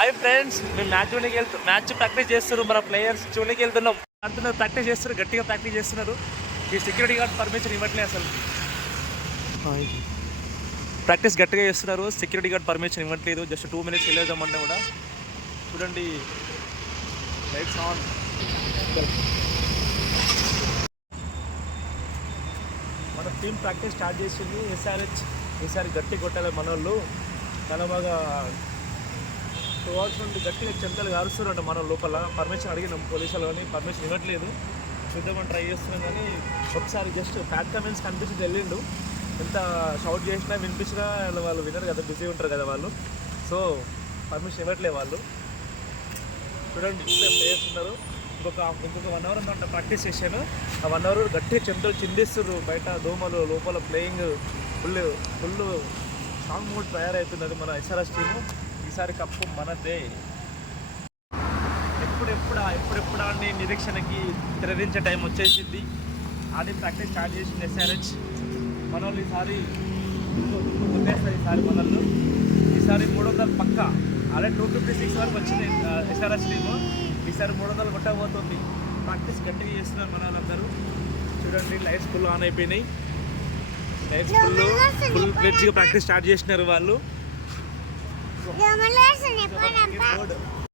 Hi friends, మేము match practice చేస్తున్నారు. మన ప్లేయర్స్ చూడడానికి వెళ్తున్నాం. అంటున్నారు ప్రాక్టీస్ చేస్తున్నారు, గట్టిగా ప్రాక్టీస్ చేస్తున్నారు. ఈ సెక్యూరిటీ గార్డ్ పర్మిషన్ ఇవ్వట్లేదు అసలు. ప్రాక్టీస్ గట్టిగా చేస్తున్నారు, సెక్యూరిటీ గార్డ్ పర్మిషన్ ఇవ్వట్లేదు. జస్ట్ 2 minutes వెళ్ళేద్దామంటే కూడా. చూడండి, లైట్స్ ఆన్. మన టీం ప్రాక్టీస్ స్టార్ట్ చేసింది. ఈసారి గట్టి కొట్టాలి మన వాళ్ళు. చాలా బాగా 2 hours నుండి గట్టిగా చెంతలు కారుస్తున్నారంట మన లోపల. పర్మిషన్ అడిగినాం పోలీసులు, కానీ పర్మిషన్ ఇవ్వట్లేదు. చూద్దామని ట్రై చేస్తున్నాం, కానీ ఒకసారి జస్ట్ ప్యాట్ కమెంట్స్ కనిపించి వెళ్ళిండు. ఎంత షౌట్ చేసినా వినిపించినా వాళ్ళు వినరు కదా, బిజీ ఉంటారు కదా వాళ్ళు. సో పర్మిషన్ ఇవ్వట్లేదు వాళ్ళు. చూడండి, ప్లేయర్స్ ఉన్నారు. ఇంకొక 1 hour ఉందంట ప్రాక్టీస్ చేశాను. ఆ 1 hour గట్టిగా చెంతలు చిందిస్తారు బయట. దోమలు లోపల ప్లేయింగ్ ఫుల్ స్ట్రాంగ్ మూడ్ తయారవుతున్నది మన ఎస్ఆర్ఎస్ టీము. ఈసారి కప్పు మనదే. ఎప్పుడెప్పుడు ఆడి నిరీక్షణకి తెరదించే టైం వచ్చేసింది. ఆడి ప్రాక్టీస్ స్టార్ట్ చేసింది ఎస్ఆర్హెచ్. మన వాళ్ళు ఈసారి కొట్టేస్తారు. ఈసారి 300 పక్కా. ఆల్రెడీ 256 వరకు వచ్చింది ఎస్ఆర్హెచ్ టీము. ఈసారి 300 కొట్టబోతుంది. ప్రాక్టీస్ గట్టిగా చేస్తున్నారు మన వాళ్ళందరూ. చూడండి, లైట్స్ ఫుల్ ఆన్ అయిపోయినాయి. లైట్స్ ఫుల్ ఫ్లెడ్జ్గా ప్రాక్టీస్ స్టార్ట్ చేసినారు వాళ్ళు.